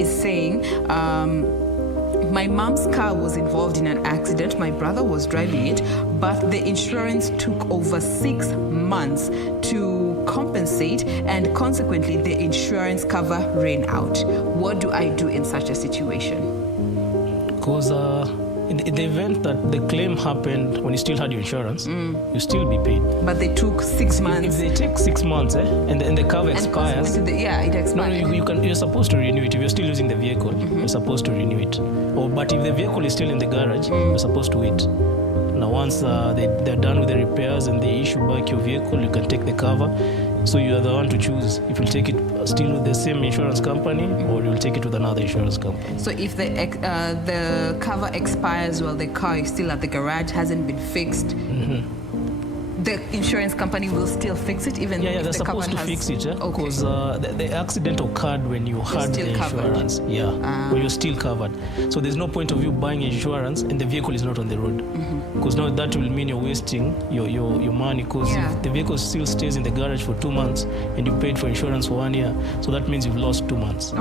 is saying, my mom's car was involved in an accident. My brother was driving it, but the insurance took over 6 months to compensate, and consequently, the insurance cover ran out. What do I do in such a situation? Because in the event that the claim happened when you still had your insurance, you still be paid. But they took 6 months. If they take 6 months, and the cover expires, it expires. no, you're supposed to renew it. If you're still using the vehicle, you're supposed to renew it. But if the vehicle is still in the garage, you're supposed to wait. Now, once they're done with the repairs and they issue back your vehicle, you can take the cover. So you're the one to choose if you'll take it still with the same insurance company or you'll take it with another insurance company. So if the cover expires while the car is still at the garage, hasn't been fixed, the insurance company will still fix it, even if they're the cover supposed to fix it, Okay. because the accident occurred when you had the insurance. Covered. When you're still covered. So there's no point of you buying insurance and the vehicle is not on the road, because now that will mean you're wasting your money, because if the vehicle still stays in the garage for 2 months and you paid for insurance for 1 year, so that means you've lost 2 months.